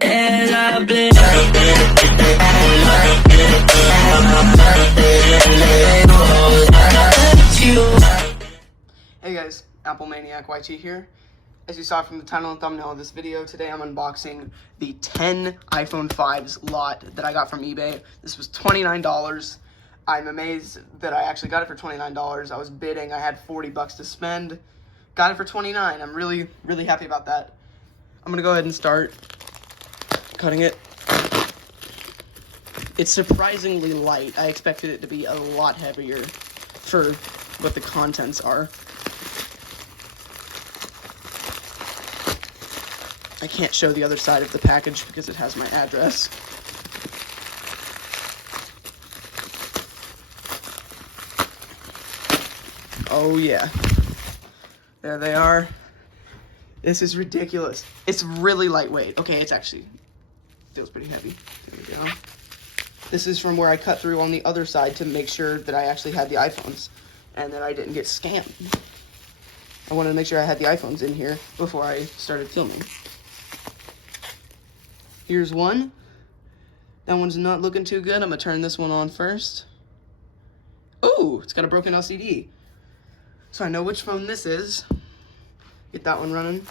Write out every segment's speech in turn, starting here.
as I blend. Hey guys, Apple Maniac YT here. As you saw from the title and thumbnail of this video, today I'm unboxing the 10 iPhone 5s lot that I got from eBay. This was $29. I'm amazed that I actually got it for $29. I was bidding, I had 40 bucks to spend. Got it for $29. I'm really happy about that. I'm gonna go ahead and start cutting it. It's surprisingly light. I expected it to be a lot heavier for what the contents are. I can't show the other side of the package because it has my address. Oh yeah. There they are. This is ridiculous. It's really lightweight. Okay, it's actually feels pretty heavy. There we go. This is from where I cut through on the other side to make sure that I actually had the iPhones and that I didn't get scammed. I wanted to make sure I had the iPhones in here before I started filming. Here's one. That one's not looking too good. I'm gonna turn this one on first. Oh, it's got a broken LCD. So I know which phone this is. Get that one running.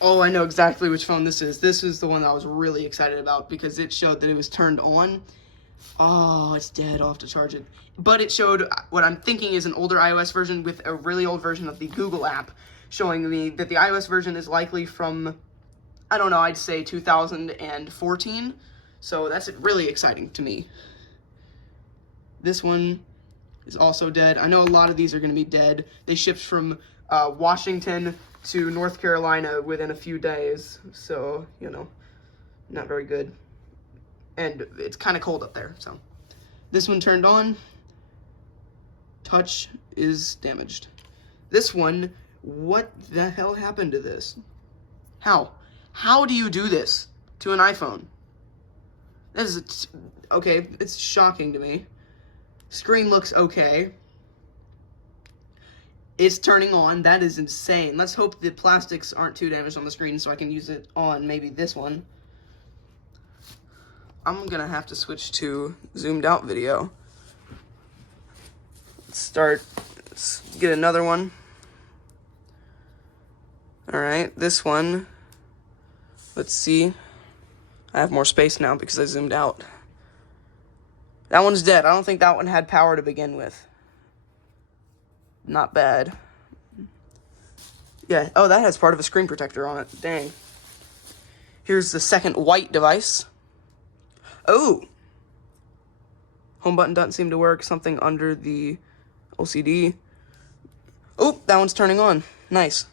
Oh, I know exactly which phone this is. This is the one that I was really excited about because it showed that it was turned on. Oh, it's dead. I'll have to charge it. But it showed what I'm thinking is an older iOS version with a really old version of the Google app, showing me that the iOS version is likely from, I don't know, I'd say 2014. So that's really exciting to me. This one is also dead. I know a lot of these are going to be dead. They shipped from Washington to North Carolina within a few days. So, you know, not very good. And it's kind of cold up there, so. This one turned on. Touch is damaged. This one, what the hell happened to this? How? How do you do this to an iPhone? That is, okay, it's shocking to me. Screen looks okay. It's turning on. That is insane. Let's hope the plastics aren't too damaged on the screen so I can use it on maybe this one. I'm gonna have to switch to zoomed out video. Let's get another one. Alright, this one. Let's see. I have more space now because I zoomed out. That one's dead. I don't think that one had power to begin with. Not bad. Yeah, oh, that has part of a screen protector on it. Dang. Here's the second white device. Oh! Home button doesn't seem to work. Something under the LCD. Oh, that one's turning on. Nice.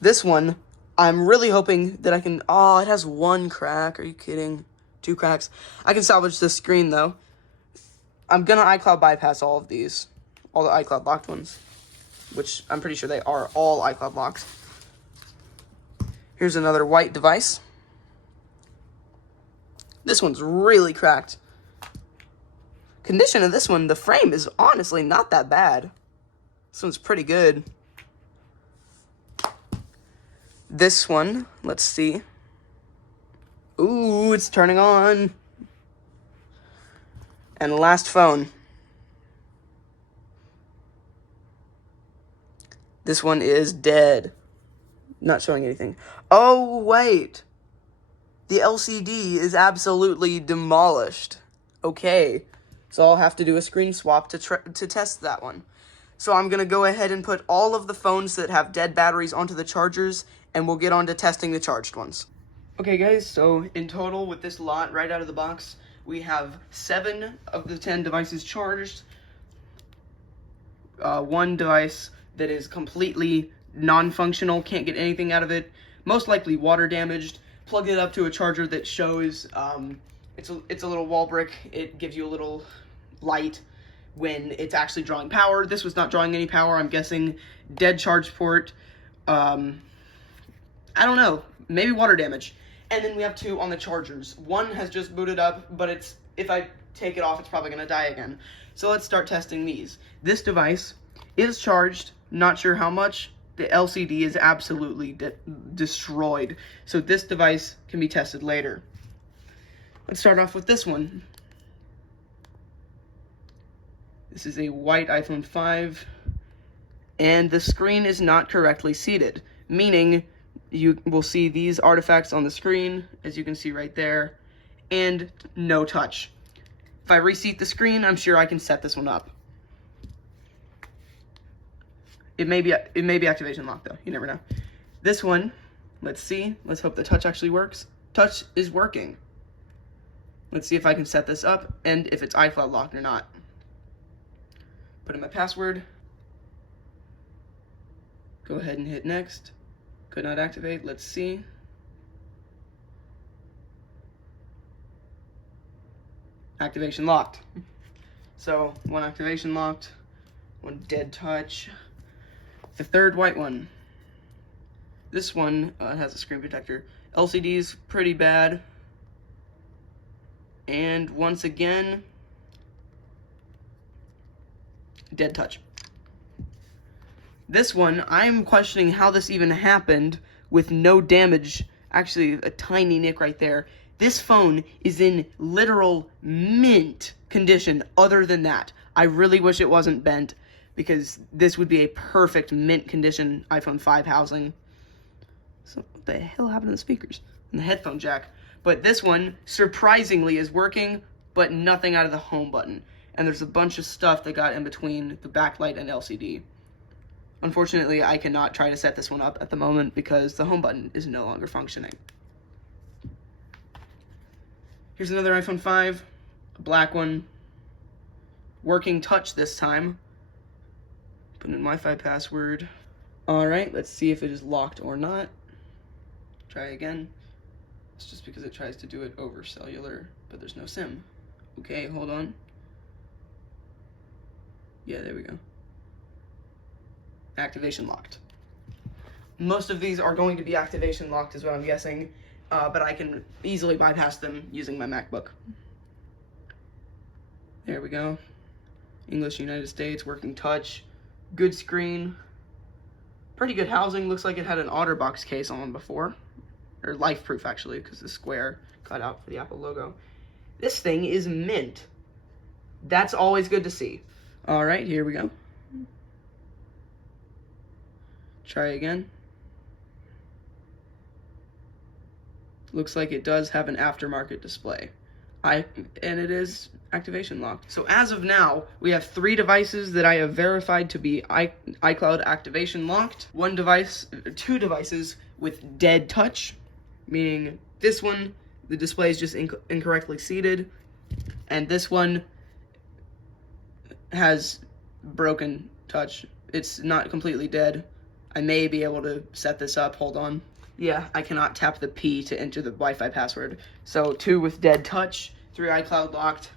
This one, I'm really hoping that I can... Oh, it has one crack. Are you kidding? 2 cracks. I can salvage this screen, though. I'm gonna iCloud bypass all of these. All the iCloud locked ones. Which I'm pretty sure they are all iCloud locked. Here's another white device. This one's really cracked. Condition of this one, the frame is honestly not that bad. This one's pretty good. This one, let's see. Ooh, it's turning on. And last phone. This one is dead. Not showing anything. Oh, wait. The LCD is absolutely demolished. Okay. So I'll have to do a screen swap to test that one. So I'm going to go ahead and put all of the phones that have dead batteries onto the chargers, and we'll get on to testing the charged ones. Okay, guys, so in total with this lot right out of the box, we have 7 of the 10 devices charged. 1 device that is completely non-functional, can't get anything out of it, most likely water damaged. Plugged it up to a charger that shows, it's a little wall brick. It gives you a little light when it's actually drawing power. This was not drawing any power. I'm guessing dead charge port. I don't know, maybe water damage. And then we have 2 on the chargers. One has just booted up, but if I take it off, it's probably gonna die again. So let's start testing these. This device is charged, not sure how much. the LCD is absolutely destroyed. So this device can be tested later. Let's start off with this one. This is a white iPhone 5, and the screen is not correctly seated, meaning you will see these artifacts on the screen, as you can see right there, and no touch. If I reseat the screen, I'm sure I can set this one up. It may be activation locked though, you never know. This one, let's see, let's hope the touch actually works. Touch is working. Let's see if I can set this up and if it's iCloud locked or not. Put in my password. Go ahead and hit next. Could not activate, let's see. Activation locked. So, one activation locked, one dead touch. The third white one. This one has a screen protector. LCD's pretty bad. And once again, dead touch. This one, I'm questioning how this even happened with no damage. Actually, a tiny nick right there. This phone is in literal mint condition other than that. I really wish it wasn't bent, because this would be a perfect mint condition iPhone 5 housing. So what the hell happened to the speakers and the headphone jack? But this one, surprisingly, is working, but nothing out of the home button. And there's a bunch of stuff that got in between the backlight and LCD. Unfortunately, I cannot try to set this one up at the moment because the home button is no longer functioning. Here's another iPhone 5, a black one. Working touch this time. Put in Wi-Fi password. Alright, let's see if it is locked or not. Try again. It's just because it tries to do it over cellular, but there's no SIM. Okay, hold on. Yeah, there we go. Activation locked. Most of these are going to be activation locked is what I'm guessing, but I can easily bypass them using my MacBook. There we go. English, United States, working touch. Good screen. Pretty good housing. Looks like it had an OtterBox case on before. Or life-proof, actually, because the square cut out for the Apple logo. This thing is mint. That's always good to see. Alright, here we go. Try again. Looks like it does have an aftermarket display. And it is activation locked. So as of now, we have 3 devices that I have verified to be iCloud activation locked. 2 devices with dead touch, meaning this one, the display is just incorrectly seated, and this one has broken touch. It's not completely dead. I may be able to set this up, hold on. Yeah, I cannot tap the P to enter the Wi-Fi password. So 2 with dead touch, 3 iCloud locked,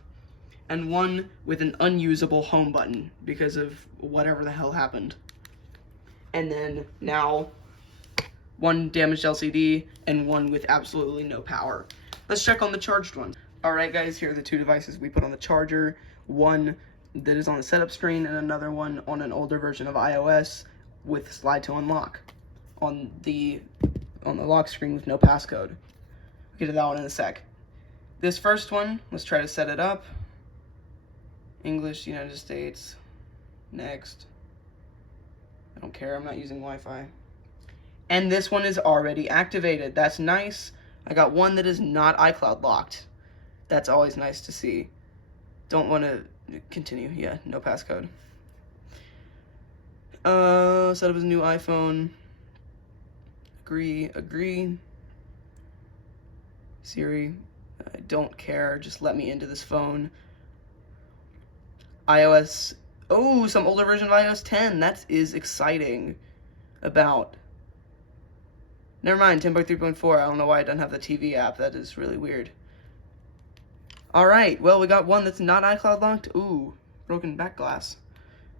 and 1 with an unusable home button because of whatever the hell happened. And then now 1 damaged LCD and 1 with absolutely no power. Let's check on the charged one. Alright guys, here are the 2 devices we put on the charger. One that is on the setup screen and another one on an older version of iOS with slide to unlock on the lock screen with no passcode. We'll get to that one in a sec. This first one, let's try to set it up. English, United States, next. I don't care, I'm not using Wi-Fi. And this one is already activated. That's nice. I got one that is not iCloud locked. That's always nice to see. Don't want to continue. Yeah, no passcode. Set up as a new iPhone. Agree. Siri, I don't care. Just let me into this phone. iOS. Oh, some older version of iOS 10. That is exciting. Never mind, 10.3.4. I don't know why I don't have the TV app. That is really weird. Alright, well, we got one that's not iCloud locked. Ooh, broken back glass.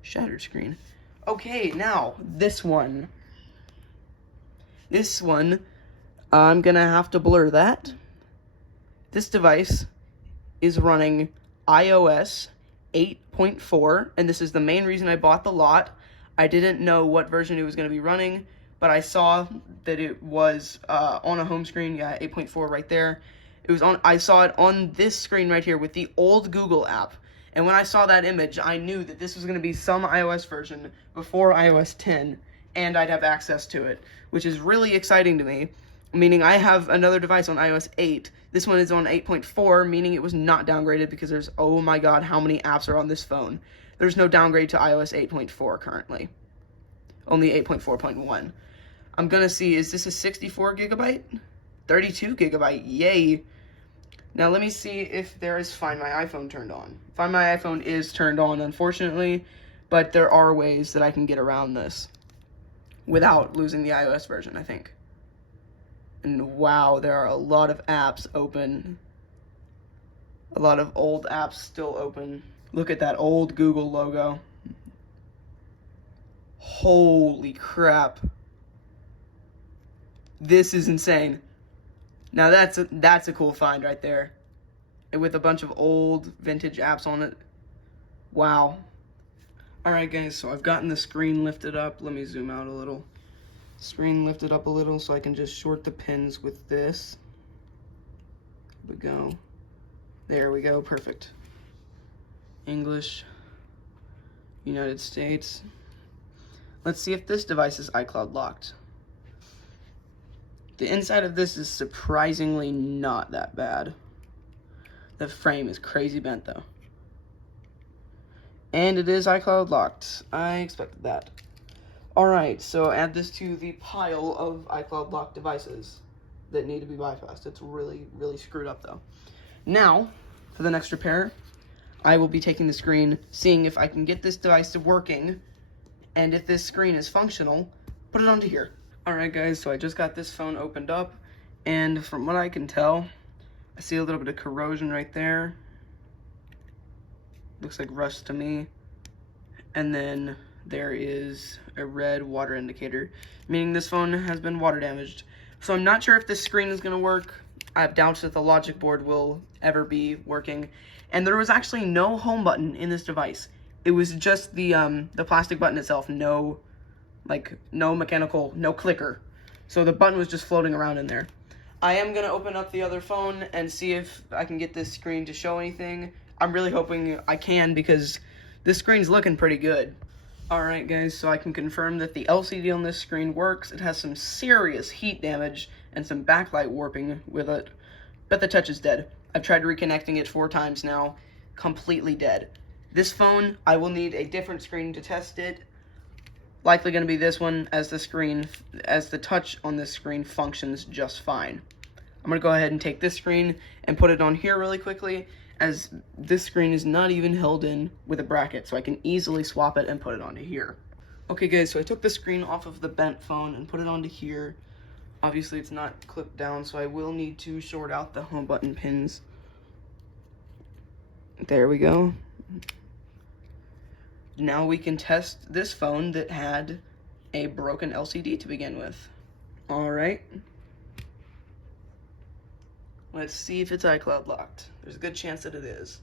Shattered screen. Okay, now, this one. This one, I'm gonna have to blur that. This device is running iOS 8.4, and this is the main reason I bought the lot. I didn't know what version it was going to be running, but I saw that it was on a home screen. Yeah, 8.4 right there. It was on. I saw it on this screen right here with the old Google app. And when I saw that image, I knew that this was going to be some iOS version before iOS 10, and I'd have access to it, which is really exciting to me, meaning I have another device on iOS 8. This one is on 8.4, meaning it was not downgraded because there's, oh my god, how many apps are on this phone. There's no downgrade to iOS 8.4 currently. Only 8.4.1. I'm going to see, is this a 64 gigabyte? 32 gigabyte, yay. Now let me see if there is Find My iPhone turned on. Find My iPhone is turned on, unfortunately, but there are ways that I can get around this without losing the iOS version, I think. And wow, there are a lot of apps open. A lot of old apps still open. Look at that old Google logo. Holy crap. This is insane. Now that's a cool find right there. And with a bunch of old vintage apps on it. Wow. Alright guys, so I've gotten the screen lifted up. Let me zoom out a little. Screen lifted up a little so I can just short the pins with this. Here we go. There we go, perfect. English, United States. Let's see if this device is iCloud locked. The inside of this is surprisingly not that bad. The frame is crazy bent though. And it is iCloud locked. I expected that. Alright, so add this to the pile of iCloud locked devices that need to be bypassed. It's really, really screwed up though. Now, for the next repair, I will be taking the screen, seeing if I can get this device to working, and if this screen is functional, put it onto here. Alright guys, so I just got this phone opened up, and from what I can tell, I see a little bit of corrosion right there. Looks like rust to me. And then there is a red water indicator, meaning this phone has been water damaged. So I'm not sure if this screen is going to work. I have doubts that the logic board will ever be working. And there was actually no home button in this device. It was just the plastic button itself, no mechanical, no clicker. So the button was just floating around in there. I am going to open up the other phone and see if I can get this screen to show anything. I'm really hoping I can because this screen's looking pretty good. Alright guys, so I can confirm that the LCD on this screen works. It has some serious heat damage and some backlight warping with it, but the touch is dead. I've tried reconnecting it 4 times now, completely dead. This phone, I will need a different screen to test it. Likely going to be this one, as the touch on this screen functions just fine. I'm going to go ahead and take this screen and put it on here really quickly, as this screen is not even held in with a bracket, so I can easily swap it and put it onto here. Okay guys, so I took the screen off of the bent phone and put it onto here. Obviously it's not clipped down, so I will need to short out the home button pins. There we go. Now we can test this phone that had a broken LCD to begin with. Alright. Let's see if it's iCloud locked. There's a good chance that it is.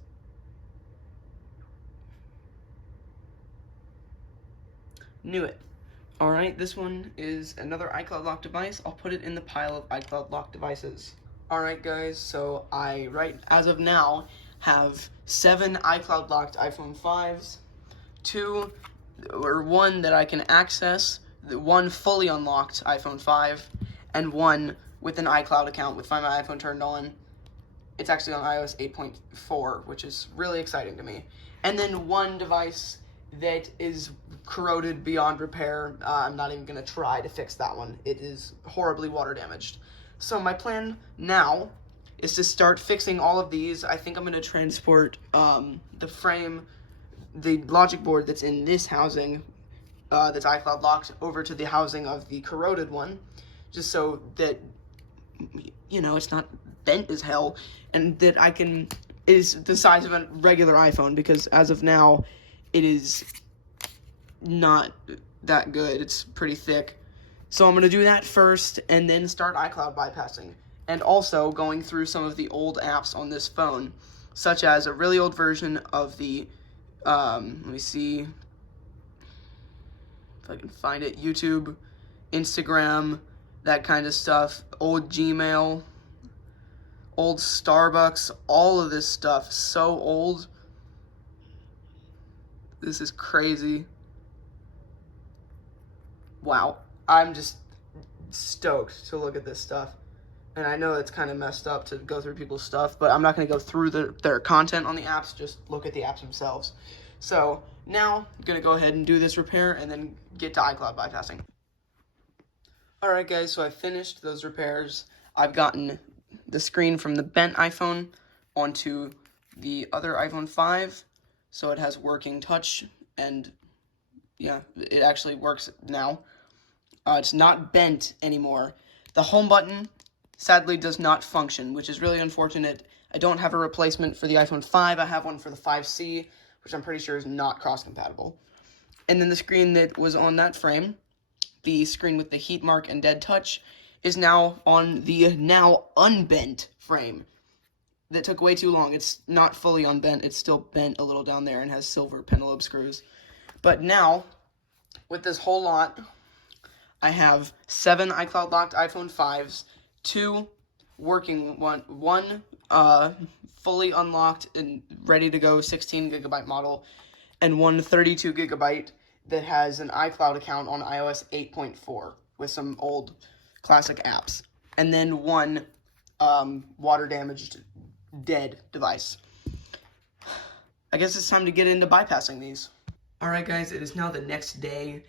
Knew it. Alright, this one is another iCloud locked device. I'll put it in the pile of iCloud locked devices. Alright guys, so I, as of now, have 7 iCloud locked iPhone 5s, 1 that I can access, 1 fully unlocked iPhone 5, and 1 with an iCloud account with Find My iPhone turned on. It's actually on iOS 8.4, which is really exciting to me. And then 1 device that is corroded beyond repair. I'm not even going to try to fix that one. It is horribly water damaged. So my plan now is to start fixing all of these. I think I'm going to transport the frame, the logic board that's in this housing, that's iCloud locked, over to the housing of the corroded one, just so that, you know, it's not bent as hell, and that is the size of a regular iPhone, because as of now, it is not that good. It's pretty thick. So I'm going to do that first, and then start iCloud bypassing, and also going through some of the old apps on this phone, such as a really old version of the, let me see, if I can find it, YouTube, Instagram, that kind of stuff, old Gmail, old Starbucks, all of this stuff, so old. This is crazy. Wow, I'm just stoked to look at this stuff. And I know it's kind of messed up to go through people's stuff, but I'm not going to go through their content on the apps, just look at the apps themselves. So now I'm going to go ahead and do this repair and then get to iCloud bypassing. Alright guys, so I finished those repairs. I've gotten the screen from the bent iPhone onto the other iPhone 5, so it has working touch, and yeah, it actually works now. It's not bent anymore. The home button sadly does not function, which is really unfortunate. I don't have a replacement for the iPhone 5. I have one for the 5C, which I'm pretty sure is not cross-compatible. And then the screen that was on that frame, the screen with the heat mark and dead touch, is now on the now unbent frame. That took way too long. It's not fully unbent. It's still bent a little down there and has silver pentalobe screws. But now, with this whole lot, I have 7 iCloud locked iPhone 5s, 2 working, one fully unlocked and ready to go 16 gigabyte model, and one 32 gigabyte that has an iCloud account on iOS 8.4 with some old classic apps, and then one water damaged dead device. I guess it's time to get into bypassing these. Alright guys, it is now the next day.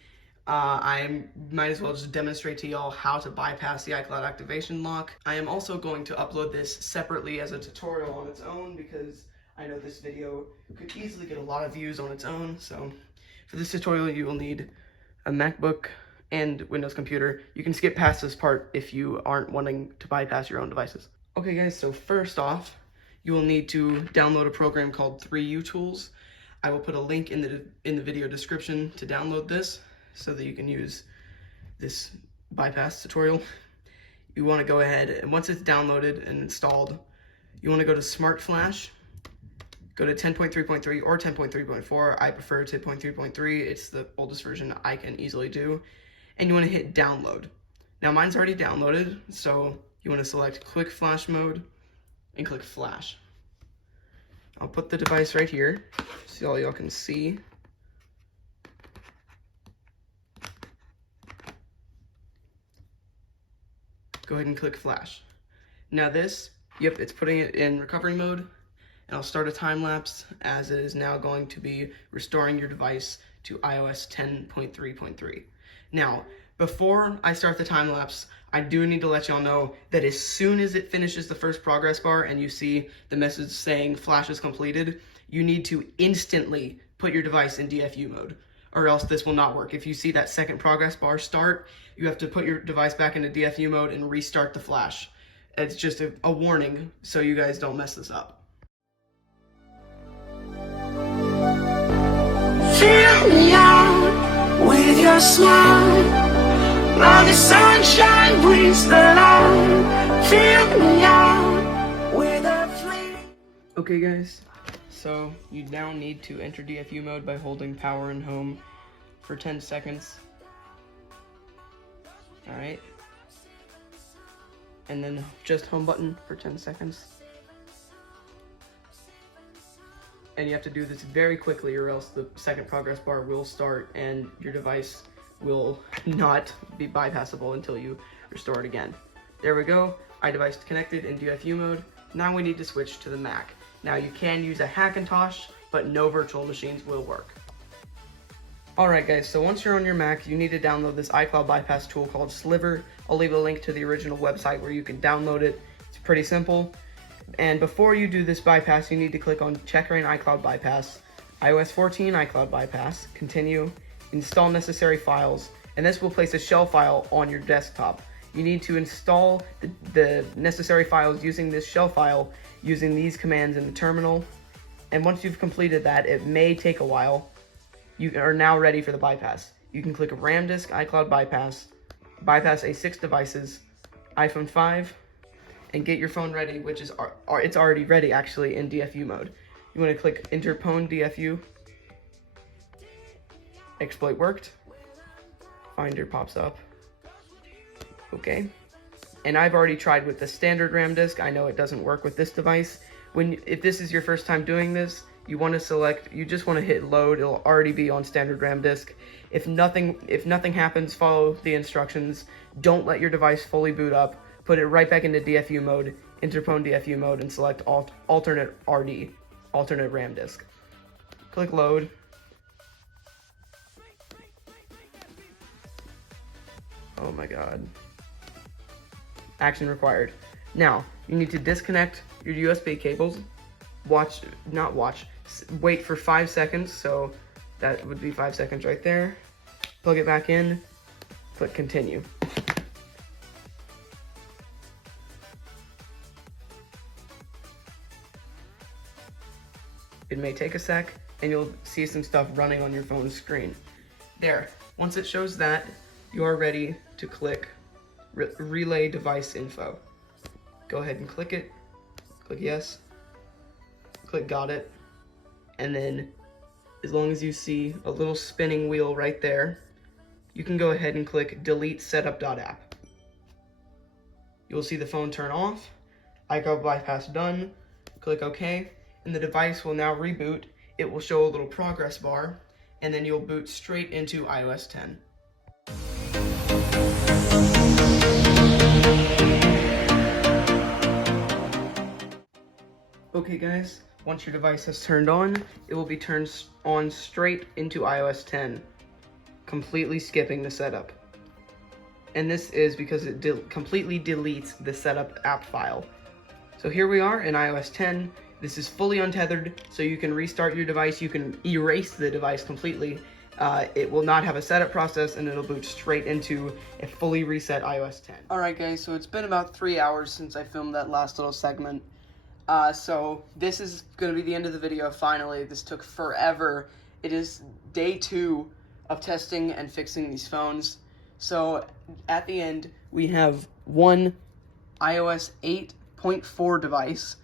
I might as well just demonstrate to y'all how to bypass the iCloud activation lock. I am also going to upload this separately as a tutorial on its own because I know this video could easily get a lot of views on its own. So for this tutorial, you will need a MacBook and Windows computer. You can skip past this part if you aren't wanting to bypass your own devices. Okay guys, so first off, you will need to download a program called 3U Tools. I will put a link in the video description to download this, so that you can use this bypass tutorial. You want to go ahead, and once it's downloaded and installed, you want to go to Smart Flash, go to 10.3.3 or 10.3.4. I prefer 10.3.3. It's the oldest version I can easily do. And you want to hit download. Now mine's already downloaded, so you want to select Quick Flash mode and click Flash. I'll put the device right here so all y'all can see. Go ahead and click Flash. Now this, yep, it's putting it in recovery mode, and I'll start a time lapse as it is now going to be restoring your device to iOS 10.3.3. Now, before I start the time lapse, I do need to let y'all know that as soon as it finishes the first progress bar and you see the message saying Flash is completed, you need to instantly put your device in DFU mode, or else this will not work. If you see that second progress bar start, you have to put your device back into DFU mode and restart the Flash. It's just a warning so you guys don't mess this up. Fill me out with your smile, like the sunshine brings the light. Fill me out with a flame. Okay guys, so you now need to enter DFU mode by holding power and home for 10 seconds. Alright. And then just home button for 10 seconds. And you have to do this very quickly or else the second progress bar will start and your device will not be bypassable until you restore it again. There we go, iDevice connected in DFU mode. Now we need to switch to the Mac. Now you can use a Hackintosh, but no virtual machines will work. Alright guys, so once you're on your Mac, you need to download this iCloud bypass tool called Sliver. I'll leave a link to the original website where you can download it. It's pretty simple. And before you do this bypass, you need to click on Checkra iCloud bypass, iOS 14 iCloud bypass, continue, install necessary files, and this will place a shell file on your desktop. You need to install the necessary files using this shell file using these commands in the terminal. And once you've completed that, it may take a while. You are now ready for the bypass. You can click RAM disk iCloud bypass, bypass A6 devices, iPhone 5, and get your phone ready, which is it's already ready actually in DFU mode. You want to click interpone DFU, exploit worked, Finder pops up. Okay. And I've already tried with the standard RAM disk. I know it doesn't work with this device. If this is your first time doing this, you just want to hit load. It'll already be on standard RAM disk. If nothing happens, follow the instructions. Don't let your device fully boot up. Put it right back into DFU mode, interpone DFU mode, and select alternate RD, alternate RAM disk. Click load. Oh my god. Action required. Now, you need to disconnect your USB cables. Wait for 5 seconds, so that would be 5 seconds right there. Plug it back in, click continue. It may take a sec, and you'll see some stuff running on your phone's screen. There, once it shows that, you are ready to click relay device info. Go ahead and click it, click yes, click got it, and then as long as you see a little spinning wheel right there, you can go ahead and click delete setup.app. You'll see the phone turn off, iCloud bypass done, click OK, and the device will now reboot. It will show a little progress bar, and then you'll boot straight into iOS 10. Okay guys, once your device has turned on, it will be turned on straight into iOS 10, completely skipping the setup. And this is because it completely deletes the setup app file. So here we are in iOS 10. This is fully untethered, so you can restart your device, you can erase the device completely. It will not have a setup process, and it'll boot straight into a fully reset iOS 10. Alright guys, so it's been about 3 hours since I filmed that last little segment. So this is going to be the end of the video, finally. This took forever. It is day 2 of testing and fixing these phones. So at the end, we have one iOS 8.4 device.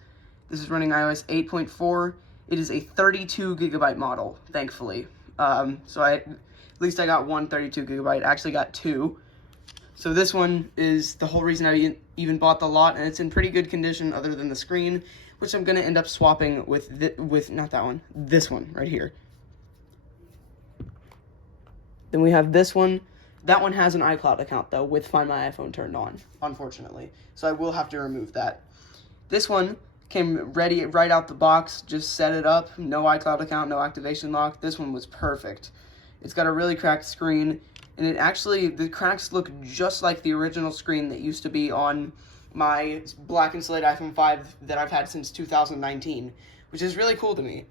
This is running iOS 8.4. It is a 32 gigabyte model, thankfully. So at least I got one 32 gigabyte. I actually got 2. So this one is the whole reason I even bought the lot, and it's in pretty good condition other than the screen, which I'm going to end up swapping with not that one, this one right here. Then we have this one. That one has an iCloud account, though, with Find My iPhone turned on, unfortunately. So I will have to remove that. This one came ready right out the box, just set it up, no iCloud account, no activation lock. This one was perfect. It's got a really cracked screen. And the cracks look just like the original screen that used to be on my black and slate iPhone 5 that I've had since 2019, which is really cool to me.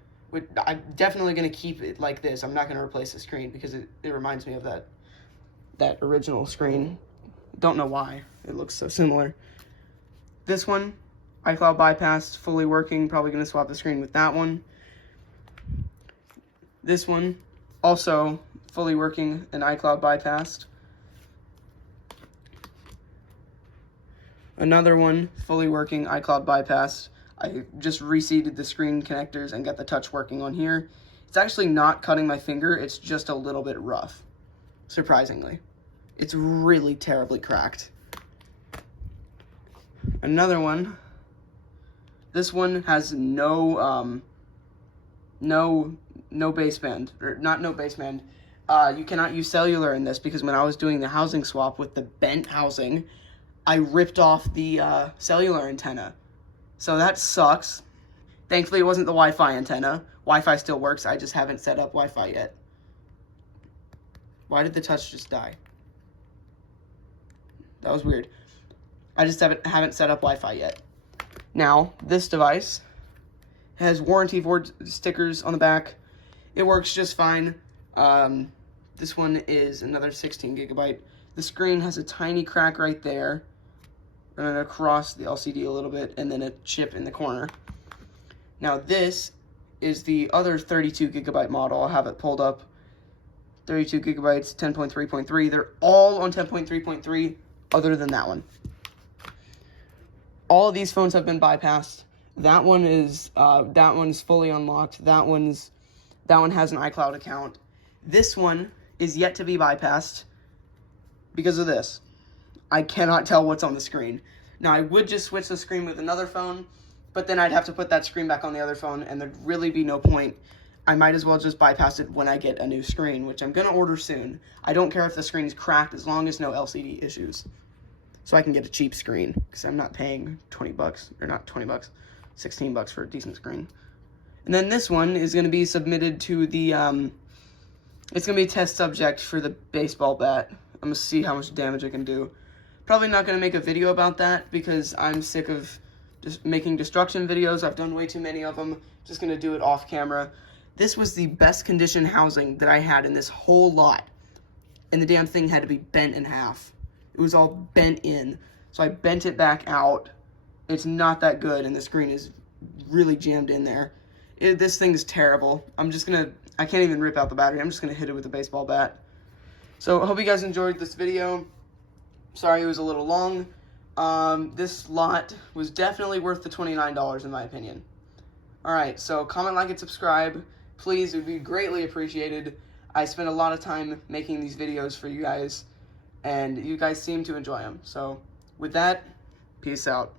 I'm definitely going to keep it like this. I'm not going to replace the screen because it reminds me of that original screen. Don't know why. It looks so similar. This one, iCloud bypass, fully working. Probably going to swap the screen with that one. This one, also fully working and iCloud bypassed. Another one, fully working, iCloud bypassed. I just reseated the screen connectors and got the touch working on here. It's actually not cutting my finger, it's just a little bit rough, surprisingly. It's really terribly cracked. Another one, this one has no baseband, or not no baseband. You cannot use cellular in this because when I was doing the housing swap with the bent housing, I ripped off the cellular antenna. So that sucks. Thankfully, it wasn't the Wi-Fi antenna. Wi-Fi still works. I just haven't set up Wi-Fi yet. Why did the touch just die? That was weird. I just haven't set up Wi-Fi yet. Now, this device has warranty board stickers on the back. It works just fine. This one is another 16 gigabyte. The screen has a tiny crack right there, running across the LCD a little bit, and then a chip in the corner. Now this is the other 32 gigabyte model. I'll have it pulled up. 32 gigabytes, 10.3.3. They're all on 10.3.3 other than that one. All of these phones have been bypassed. That one is fully unlocked. That one has an iCloud account. This one is yet to be bypassed. because of this. I cannot tell what's on the screen. Now, I would just switch the screen with another phone, but then I'd have to put that screen back on the other phone, and there'd really be no point. I might as well just bypass it when I get a new screen, which I'm going to order soon. I don't care if the screen's cracked as long as no LCD issues. So I can get a cheap screen, because I'm not paying 20 bucks, or not 20 bucks, 16 bucks for a decent screen. And then this one is going to be submitted to the, it's going to be a test subject for the baseball bat. I'm going to see how much damage I can do. Probably not going to make a video about that, because I'm sick of just making destruction videos. I've done way too many of them. Just going to do it off camera. This was the best condition housing that I had in this whole lot. And the damn thing had to be bent in half. It was all bent in. So I bent it back out. It's not that good, and the screen is really jammed in there. This thing is terrible. I can't even rip out the battery. I'm just going to hit it with a baseball bat. So I hope you guys enjoyed this video. Sorry it was a little long. This lot was definitely worth the $29 in my opinion. Alright, so comment, like, and subscribe. Please, it would be greatly appreciated. I spent a lot of time making these videos for you guys, and you guys seem to enjoy them. So, with that, peace out.